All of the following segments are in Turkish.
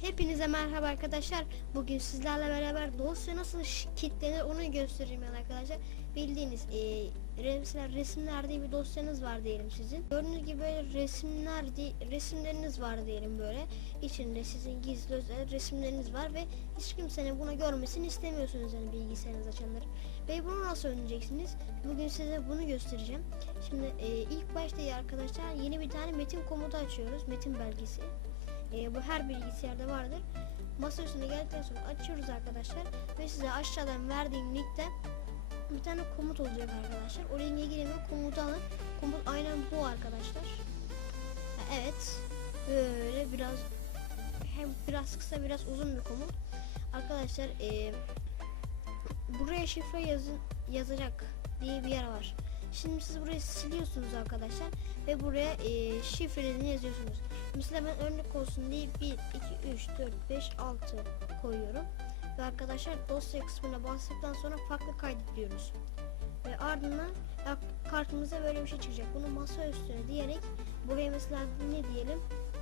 Hepinize merhaba arkadaşlar. Bugün sizlerle beraber dosya nasıl kilitlenir onu göstereceğim yani arkadaşlar. Bildiğiniz e, resimler, resimler diye bir dosyanız var diyelim sizin. Gördüğünüz gibi böyle resimler diye, resimleriniz var diyelim böyle. İçinde sizin gizli özel resimleriniz var ve hiç kimsenin bunu görmesini istemiyorsunuz yani bilgisayarınız açanların. Ve bunu nasıl önleyeceksiniz? Bugün size bunu göstereceğim. Şimdi e, ilk başta arkadaşlar yeni bir tane metin komutu açıyoruz. Metin belgesi. E, bu her bilgisayarda vardır. Masa üstüne geldikten sonra açıyoruz arkadaşlar ve size aşağıdan verdiğim linkte bir tane komut olacak arkadaşlar. O linke girin ve komutu alın. Komut aynen bu arkadaşlar. Evet. Böyle biraz hem biraz kısa biraz uzun bir komut. Arkadaşlar e, buraya şifre yazın yazacak diye bir yer var. Şimdi siz burayı siliyorsunuz arkadaşlar ve buraya e, şifrelerini yazıyorsunuz. Mesela ben örnek olsun diye 1, 2, 3, 4, 5, 6 koyuyorum. Ve arkadaşlar dosya kısmına bastıktan sonra farklı kaydet diyoruz. Ve ardından kartımıza böyle bir şey çıkacak. Bunu masa üstüne diyerek buraya mesela ne diyelim?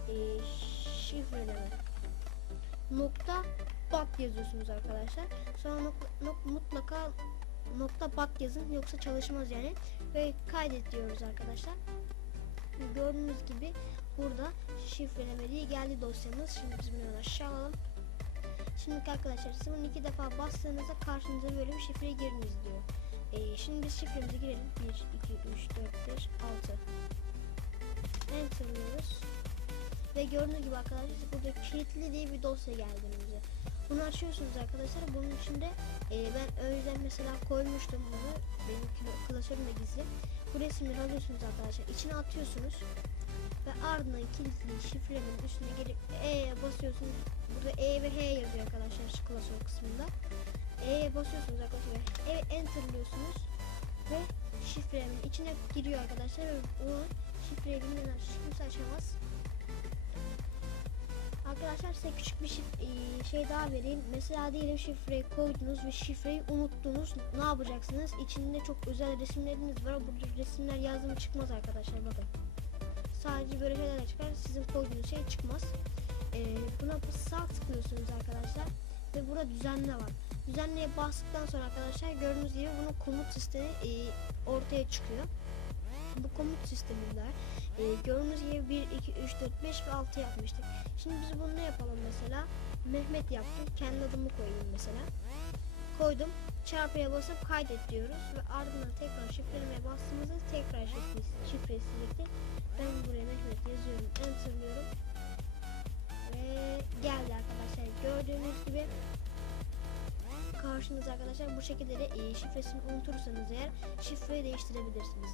E, şifreleme. Nokta bat yazıyorsunuz arkadaşlar. Sonra nokta, nok- mutlaka nokta bat yazın yoksa çalışmaz yani. Ve kaydet diyoruz arkadaşlar. Gördüğünüz gibi burada şifreleme diye geldi dosyamız. Şimdi biz bunu aşağı alalım. Şimdi arkadaşlar bunu iki defa bastığınızda karşınıza böyle bir şifre giriniz diyor. Ee, şimdi biz şifremize girelim. 1, 2, 3, 4, 5, 6. Enter'lıyoruz. Ve gördüğünüz gibi arkadaşlar burada kilitli diye bir dosya geldi önümüze. Bunu açıyorsunuz arkadaşlar. Bunun içinde e, ben önceden mesela koymuştum bunu. Benim kla- klasörüm de gizli. Bu resimleri alıyorsunuz arkadaşlar. İçine atıyorsunuz. Ve ardından kilitli şifrenin üstüne gelip E'ye basıyorsunuz. Burada E ve H yazıyor arkadaşlar şu klasör kısmında. E'ye basıyorsunuz arkadaşlar. E enterlıyorsunuz. Ve şifrenin içine giriyor arkadaşlar. Ve onu şifreyi bilmeyen hiç açamaz. Arkadaşlar size küçük bir e, şey daha vereyim. Mesela diyelim şifreyi koydunuz ve şifreyi unuttunuz. Ne yapacaksınız? İçinde çok özel resimleriniz var. Burada resimler yazdım çıkmaz arkadaşlar bakın. Sadece böyle şeyler çıkar. Sizin koyduğunuz şey çıkmaz. E, buna sağ tıklıyorsunuz arkadaşlar. Ve burada düzenle var. Düzenleye bastıktan sonra arkadaşlar gördüğünüz gibi bunun komut sistemi e, ortaya çıkıyor. Bu komut sisteminde e, gördüğünüz gibi 1, 2, 3, 4, 5 ve 6 yapmıştık. Şimdi biz bunu ne yapalım mesela? Mehmet yaptım. Kendi adımı koyayım mesela. Koydum. Çarpıya basıp kaydet diyoruz ve ardından tekrar şifrelemeye bastığımızda tekrar şifresi, şifresi gitti. Ben buraya Mehmet yazıyorum. Enter'lıyorum. Ve geldi arkadaşlar. Gördüğünüz gibi karşınıza arkadaşlar bu şekilde de e, şifresini unutursanız eğer şifreyi değiştirebilirsiniz.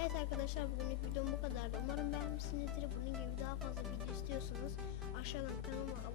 Evet arkadaşlar bugünlük videom bu kadardı. Umarım beğenmişsinizdir. Bunun gibi daha fazla video istiyorsanız aşağıdan kanalıma abone.